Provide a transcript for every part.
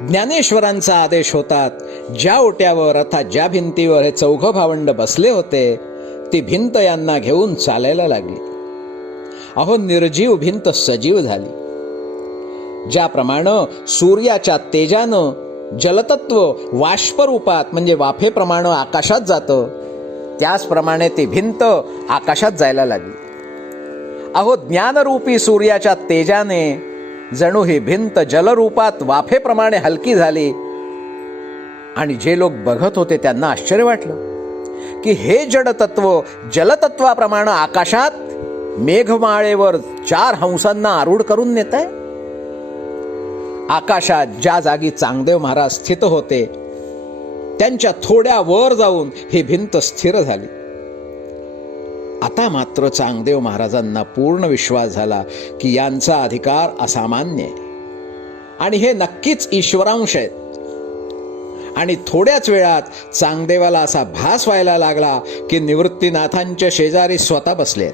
ज्ञानेश्वरांचा आदेश होतात. ज्या ओट्यावर अर्थात ज्या भिंतीवर हे चौघ भावंड बसले होते ती भिंत यांना घेऊन चालायला लागली. अहो, निर्जीव भिंत सजीव झाली. ज्याप्रमाणे सूर्याच्या तेजानं जलतत्व वाष्परूपात म्हणजे वाफेप्रमाणे आकाशात जातं, त्याचप्रमाणे ती भिंत आकाशात जायला लागली. अहो, ज्ञानरूपी सूर्याच्या तेजाने जणू ही भिंत जलरूपात वाफेप्रमाणे हलकी झाली. आणि जे लोक बघत होते त्यांना आश्चर्य वाटलं की हे जडतत्व जलतत्वाप्रमाणे आकाशात मेघमाळेवर 4 हंसांना आरूढ करून नेत आहे. आकाशात ज्या जागी चांगदेव महाराज स्थित होते त्यांच्या थोड्या वर जाऊन ही भिंत स्थिर झाली. आता मात्र चांगदेव महाराजांना पूर्ण विश्वास झाला की यांचा अधिकार असामान्य आहे आणि हे नक्कीच ईश्वरांश आहेत. आणि थोड्याच वेळात चांगदेवाला असा भास व्हायला लागला की निवृत्तीनाथांच्या शेजारी स्वतः बसलेत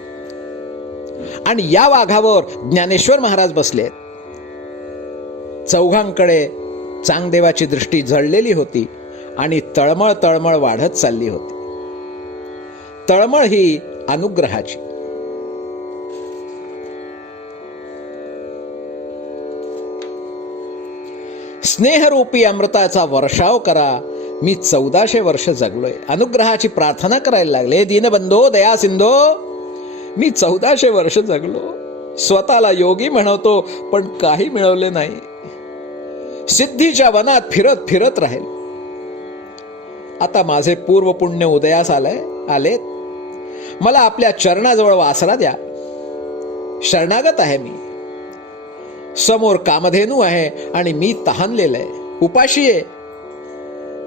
आणि या वाघावर ज्ञानेश्वर महाराज बसलेत. चौघांकडे चांगदेवाची दृष्टी जळलेली होती आणि तळमळ तळमळ वाढत चालली होती. तळमळ ही अनुग्रहाची. स्नेहरूपी अमृताचा वर्षाव करा. मी 1400 वर्ष जगलोय. अनुग्रहाची प्रार्थना करायला लागले. दीनबंधो दया सिंधो, मी 1400 वर्ष जगलो. स्वतःला योगी म्हणवतो पण काही मिळवले नाही. सिद्धीच्या वनात फिरत फिरत राहील. आता माझे पूर्व पुण्य उदयास आलेत. मला आपल्या चरणाजवळ आसरा द्या. शरणागत आहे मी. समोर कामधेनू आहे आणि मी तहानलेलं आहे, उपाशी आहे.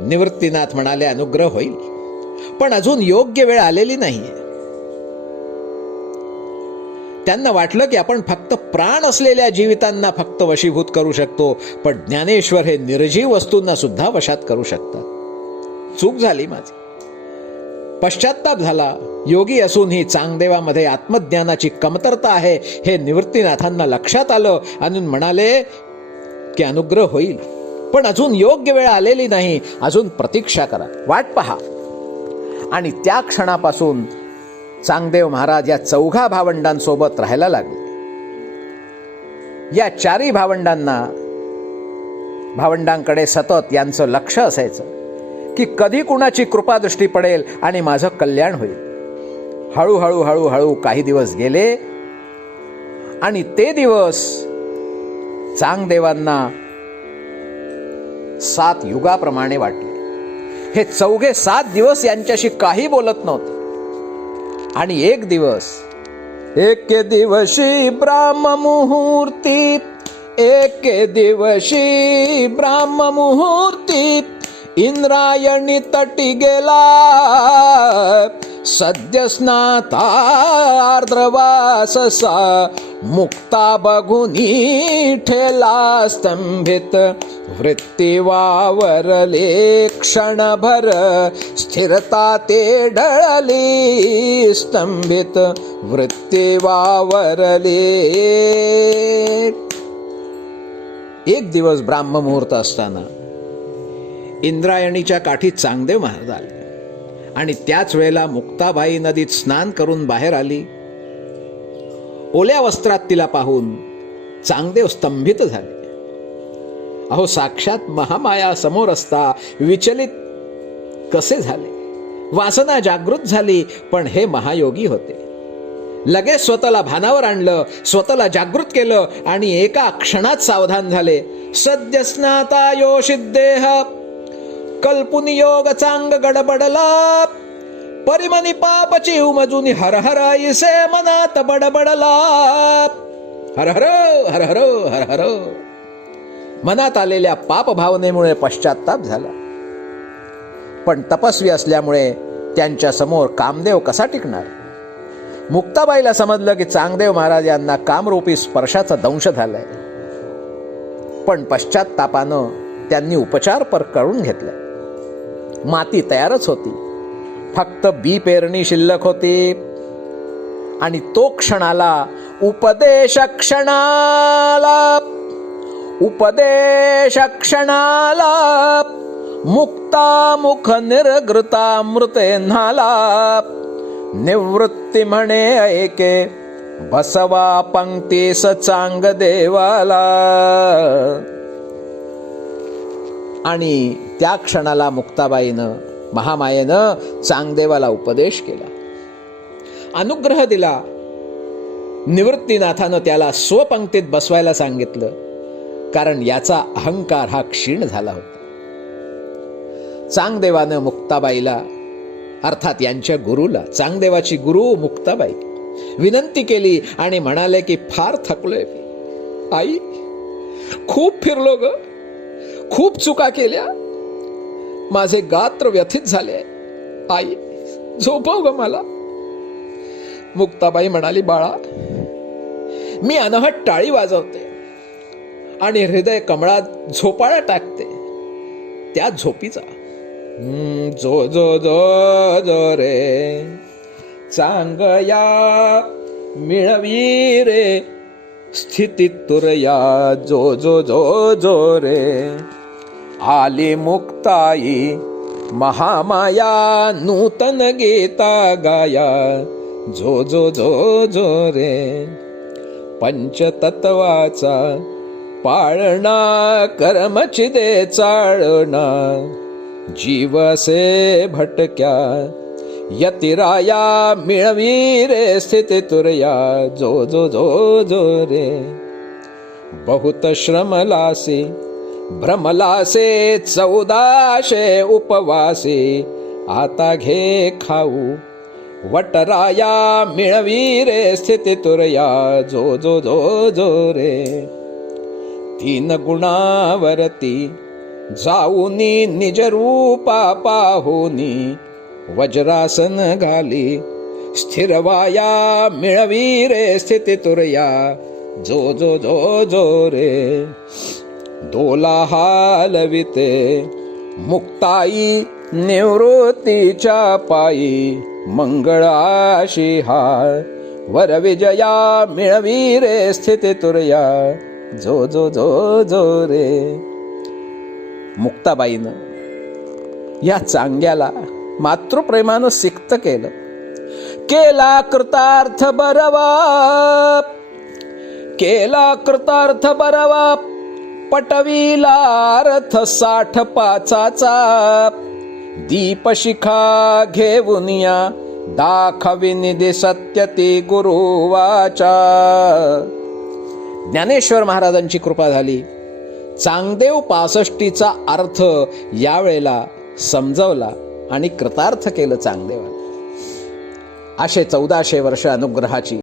निवृत्तीनाथ म्हणाले, अनुग्रह होईल पण अजून योग्य वेळ आलेली नाहीये. त्यांना वाटलं की आपण फक्त प्राण असलेल्या जीवितांना फक्त वशीभूत करू शकतो, पण ज्ञानेश्वर हे निर्जीव वस्तूंना सुद्धा वशात करू शकतात. चूक झाली माझी. पश्चात्ताप झाला. योगी असूनही चांगदेवामध्ये आत्मज्ञानाची कमतरता आहे हे निवृत्तीनाथांना लक्षात आलं आणि म्हणाले की अनुग्रह होईल पण अजून योग्य वेळ आलेली नाही. अजून प्रतीक्षा करा, वाट पहा. आणि त्या क्षणापासून चांगदेव महाराज या चौघा भावंडांसोबत राहायला लागले. या 4ही भावंडांकडे सतत यांचं लक्ष असायचं की कधी कुणाची कृपादृष्टी पडेल आणि माझं कल्याण होईल. हळूहळू हळूहळू काही दिवस गेले आणि ते दिवस चांगदेवांना 7 युगाप्रमाणे वाटले. हे चौघे 7 दिवस यांच्याशी काही बोलत नव्हते. आणि एक दिवस, एके दिवशी ब्राह्ममुहूर्ती, एके दिवशी ब्राह्ममुहूर्ती इंद्रायणी तटी गेला. सद्य स्नातार्द्रवाससा मुक्ता बघुनी ठेला स्तंभित. वृत्ती वावरले क्षणभर स्थिरता ते ढळली. स्तंभित वृत्ती वावरले. एक दिवस ब्राह्ममुहूर्त असताना इंद्रायणीच्या काठी चांगदेव महाराज आले आणि त्याच वेळेला मुक्ताबाई नदीत स्नान करून बाहेर आली. ओल्या वस्त्रात तिला पाहून चांगदेव स्तंभित झाले. अहो, साक्षात महामाया समोर असता विचलित कसे झाले. वासना जागृत झाली पण हे महायोगी होते. लगेच स्वतःला भानावर आणलं, स्वतःला जागृत केलं आणि एका क्षणात सावधान झाले. सद्य स्नाता योषिद्देह कल्पुनी योग चांग गडबडला. परिमनी पापची उमजुनी हर हर ऐसे मनात बडबडला. हर हर हर हर हर हर. मनात आलेल्या पाप भावनेमुळे पश्चात्ताप झाला. पण तपस्वी असल्यामुळे त्यांच्या समोर कामदेव कसा टिकणार. मुक्ताबाईला समजलं की चांगदेव महाराज यांना कामरूपी स्पर्शाचा दंश झालाय. पण पश्चात्तापानं त्यांनी उपचार करून घेतले. माती तयारच होती, फक्त बी पेरणी शिल्लक होती. आणि तो क्षणाला उपदेश क्षणाला उपदेश क्षणाला मुक्ता मुख निर्गृता मृतेन्हाला निवृत्ती म्हणे ऐके बसवा पंक्तीस चांग देवाला. आणि त्या क्षणाला मुक्ताबाईनं महामायेनं चांगदेवाला उपदेश केला, अनुग्रह दिला. निवृत्तीनाथानं त्याला स्वपंक्तीत बसवायला सांगितलं, कारण याचा अहंकार हा क्षीण झाला होता. चांगदेवानं मुक्ताबाईला अर्थात यांच्या गुरुला, चांगदेवाची गुरु मुक्ताबाई, विनंती केली आणि म्हणाले की फार थकलोय मी. आई, खूप फिरलो ग, खूप चुका केल्या, माझे गात्र व्यथित झाले. आई, झोपव ग मला. मुक्ताबाई म्हणाली, बाळा, मी अनहट टाळी वाजवते आणि हृदय कमळात झोपाळा टाकते, त्या झोपीचा. जो जो जो जो रे चांगया मिळवी रे स्थिती तुरया, जो जो जो जो रे आली मुक्ताई महामाया नूतन गीता गाया, जो जो जो जो रे पंचतत्वाचा पाळणा कर्मचिदे चाळणा, जीवसे भटक्या यतिराया मिळवी रे स्थिती तुरया, जो जो जो जो रे बहुत श्रमलासी भ्रमलासे 1400 उपवासी, आता घे खाऊ वटराया मिळवी रे स्थिती तुरया, जो जो जो जो रे 3 गुणावरती जाऊनी निज रूपा पाहुनी, वज्रासन घाली स्थिरवाया मिळवी रे स्थिती तुरया, जो जो जो जो रे दोला हालविते मुक्ताई निवृत्तीच्या पायी, मंगळाशी हार वर विजया मिळवी रे स्थिती तुरया, जो जो जो जो रे. मुक्ताबाईनं या चांग्याला मातृप्रेमानं सिक्त केलं, केला कृतार्थ बरवा, केला कृतार्थ बरवा, पटविला अर्थ 65चा, दीपशिखा घेऊनिया दाखविनिधी सत्य ती गुरुवाचा. ज्ञानेश्वर महाराजांची कृपा झाली. चांगदेव 65चा अर्थ यावेळेला समजवला आणि कृतार्थ केलं चांगदेवाला. असे 1400 वर्ष अनुग्रहाची